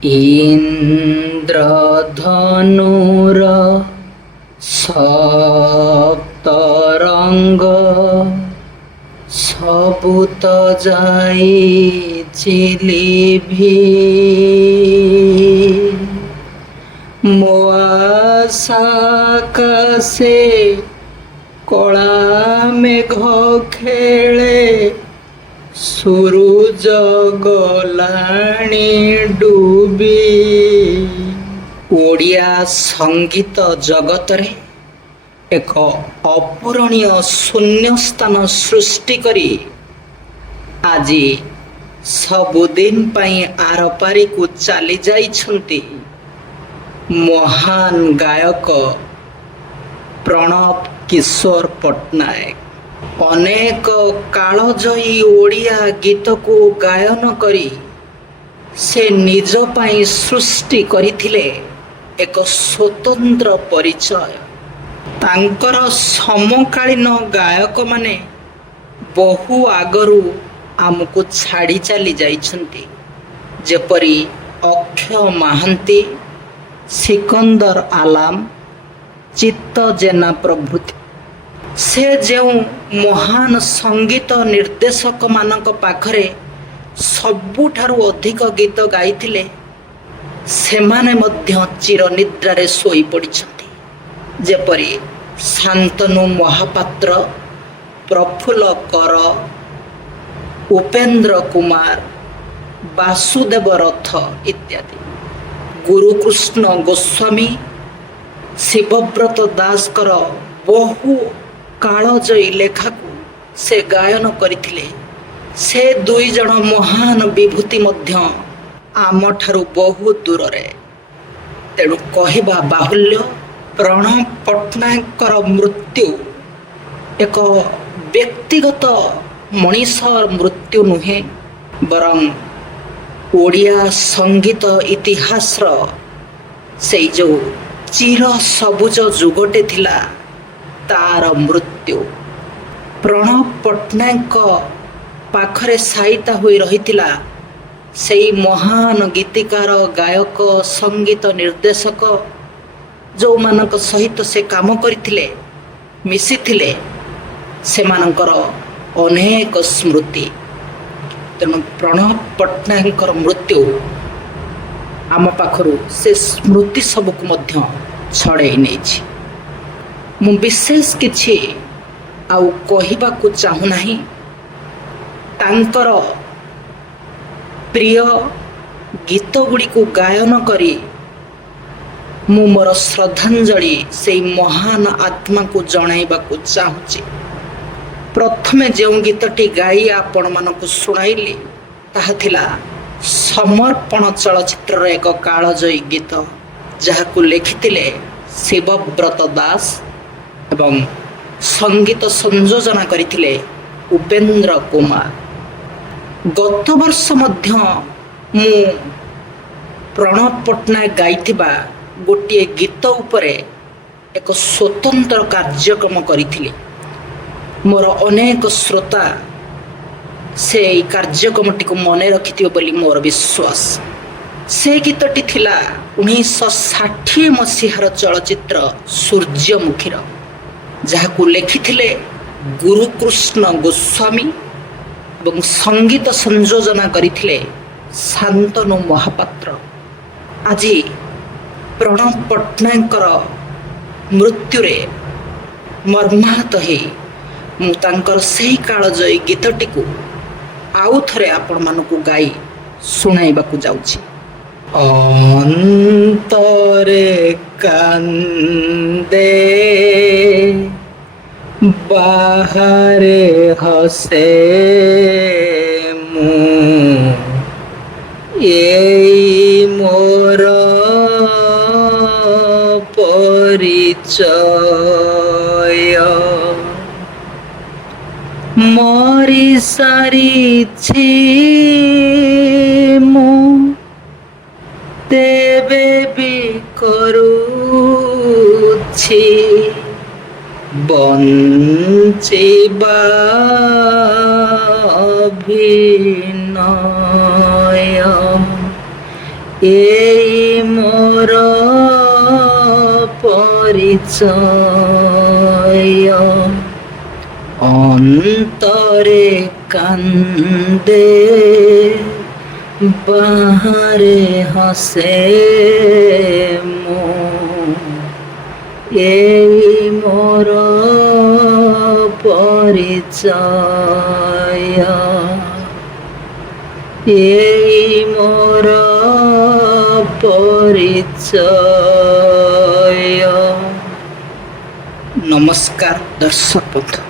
ଇନ୍ଦ୍ରଧନୁର ସପ୍ତରଙ୍ଗ ସବୁ ତ ଯାଇଛି ଲିଭି, ମୋ ଆଶା ଆକାଶେ କଳା ମେଘ ଖେଳେ, ସୂରୁଜ ଗଲାଣି ଡୁବି। ଓଡ଼ିଆ ସଙ୍ଗୀତ ଜଗତରେ ଏକ ଅପୂରଣୀୟ ଶୂନ୍ୟସ୍ଥାନ ସୃଷ୍ଟି କରି ଆଜି ସବୁଦିନ ପାଇଁ ଆରପାରିକୁ ଚାଲି ଯାଇଛନ୍ତି ମହାନ ଗାୟକ ପ୍ରଣବ କିଶୋର ପଟ୍ଟନାୟକ। ଅନେକ କାଳଜୟୀ ଓଡ଼ିଆ ଗୀତକୁ ଗାୟନ କରି ସେ ନିଜ ପାଇଁ ସୃଷ୍ଟି କରିଥିଲେ ଏକ ସ୍ୱତନ୍ତ୍ର ପରିଚୟ। ତାଙ୍କର ସମକାଳୀନ ଗାୟକମାନେ ବହୁ ଆଗରୁ ଆମକୁ ଛାଡ଼ି ଚାଲି ଯାଇଛନ୍ତି, ଯେପରି ଅକ୍ଷୟ ମହାନ୍ତି, ସିକନ୍ଦର ଆଲାମ, ଚିତ୍ତ ଜେନା ପ୍ରଭୃତି। ସେ ଯେଉଁ ମହାନ ସଙ୍ଗୀତ ନିର୍ଦ୍ଦେଶକମାନଙ୍କ ପାଖରେ ସବୁଠାରୁ ଅଧିକ ଗୀତ ଗାଇଥିଲେ, ସେମାନେ ମଧ୍ୟ ଚିରନିଦ୍ରାରେ ଶୋଇପଡ଼ିଛନ୍ତି। ଯେପରି ଶାନ୍ତନୁ ମହାପାତ୍ର, ପ୍ରଫୁଲ୍ଲ କର, ଉପେନ୍ଦ୍ର କୁମାର, ବାସୁଦେବ ରଥ ଇତ୍ୟାଦି। ଗୁରୁକୃଷ୍ଣ ଗୋସ୍ୱାମୀ, ଶିବବ୍ରତ ଦାସଙ୍କର ବହୁ କାଳଜୟୀ ଲେଖାକୁ ସେ ଗାୟନ କରିଥିଲେ। ସେ ଦୁଇ ଜଣ ମହାନ ବିଭୂତି ମଧ୍ୟ ଆମଠାରୁ ବହୁ ଦୂରରେ। ତେଣୁ କହିବା ବାହୁଲ୍ୟ, ପ୍ରଣବ ପଟ୍ଟନାୟକଙ୍କର ମୃତ୍ୟୁ ଏକ ବ୍ୟକ୍ତିଗତ ମଣିଷର ମୃତ୍ୟୁ ନୁହେଁ, ବରଂ ଓଡ଼ିଆ ସଙ୍ଗୀତ ଇତିହାସର ସେଇ ଯେଉଁ ଚିର ସବୁଜ ଯୁଗଟେ ଥିଲା, ତାର ମୃତ୍ୟୁ। ପ୍ରଣବ ପଟ୍ଟନାୟକଙ୍କ ପାଖରେ ସାଇତା ହୋଇ ରହିଥିଲା ସେଇ ମହାନ ଗୀତିକାର, ଗାୟକ, ସଙ୍ଗୀତ ନିର୍ଦ୍ଦେଶକ ଯେଉଁମାନଙ୍କ ସହିତ ସେ କାମ କରିଥିଲେ, ମିଶିଥିଲେ, ସେମାନଙ୍କର ଅନେକ ସ୍ମୃତି। ତେଣୁ ପ୍ରଣବ ପଟ୍ଟନାୟକଙ୍କର ମୃତ୍ୟୁ ଆମ ପାଖରୁ ସେ ସ୍ମୃତି ସବୁକୁ ମଧ୍ୟ ଛଡ଼େଇ ନେଇଛି। ମୁଁ ବିଶେଷ କିଛି ଆଉ କହିବାକୁ ଚାହୁଁନାହିଁ। ତାଙ୍କର ପ୍ରିୟ ଗୀତ ଗୁଡ଼ିକୁ ଗାୟନ କରି ମୁଁ ମୋର ଶ୍ରଦ୍ଧାଞ୍ଜଳି ସେଇ ମହାନ ଆତ୍ମାକୁ ଜଣାଇବାକୁ ଚାହୁଁଛି। ପ୍ରଥମେ ଯେଉଁ ଗୀତଟି ଗାଇ ଆପଣମାନଙ୍କୁ ଶୁଣାଇଲି, ତାହା ଥିଲା ସମର୍ପଣ ଚଳଚ୍ଚିତ୍ରର ଏକ କାଳଜୟୀ ଗୀତ, ଯାହାକୁ ଲେଖିଥିଲେ ଶିବବ୍ରତ ଦାସ ଏବଂ ସଙ୍ଗୀତ ସଂଯୋଜନା କରିଥିଲେ ଉପେନ୍ଦ୍ର କୁମାର। ଗତ ବର୍ଷ ମଧ୍ୟ ମୁଁ ପ୍ରଣବ ପଟ୍ଟନାୟକ ଗାଇଥିବା ଗୋଟିଏ ଗୀତ ଉପରେ ଏକ ସ୍ୱତନ୍ତ୍ର କାର୍ଯ୍ୟକ୍ରମ କରିଥିଲି। ମୋର ଅନେକ ଶ୍ରୋତା ସେଇ କାର୍ଯ୍ୟକ୍ରମଟିକୁ ମନେ ରଖିଥିବେ ବୋଲି ମୋର ବିଶ୍ୱାସ। ସେ ଗୀତଟି ଥିଲା 1960 ମସିହାର ଚଳଚ୍ଚିତ୍ର ସୂର୍ଯ୍ୟମୁଖୀର, ଯାହାକୁ ଲେଖିଥିଲେ ଗୁରୁକୃଷ୍ଣ ଗୋସ୍ୱାମୀ ଏବଂ ସଙ୍ଗୀତ ସଂଯୋଜନା କରିଥିଲେ ଶାନ୍ତନୁ ମହାପାତ୍ର। ଆଜି ପ୍ରଣବ ପଟ୍ଟନାୟକଙ୍କର ମୃତ୍ୟୁରେ ମର୍ମାହତ ହେଇ ମୁଁ ତାଙ୍କର ସେହି କାଳଜୟୀ ଗୀତଟିକୁ ଆଉ ଥରେ ଆପଣମାନଙ୍କୁ ଗାଇ ଶୁଣାଇବାକୁ ଯାଉଛି। ଅନ୍ତରେ କାନ୍ଦେ, ବାହାରେ ହସେ ମୁଁ, ଏଇ ମୋର ପରିଚୟ। ମରି ସାରିଛି ମୁଁ, ତେବେ ବି କରୁଛି ବଞ୍ଚିବା ଅଭିନୟ। এই মোর পরিচয়। অন্তরে কান্দে বাহারে হাসে মন। এই মোর পরিচয়। এই মোর পরিচয়। নমস্কার দর্শক বন্ধু।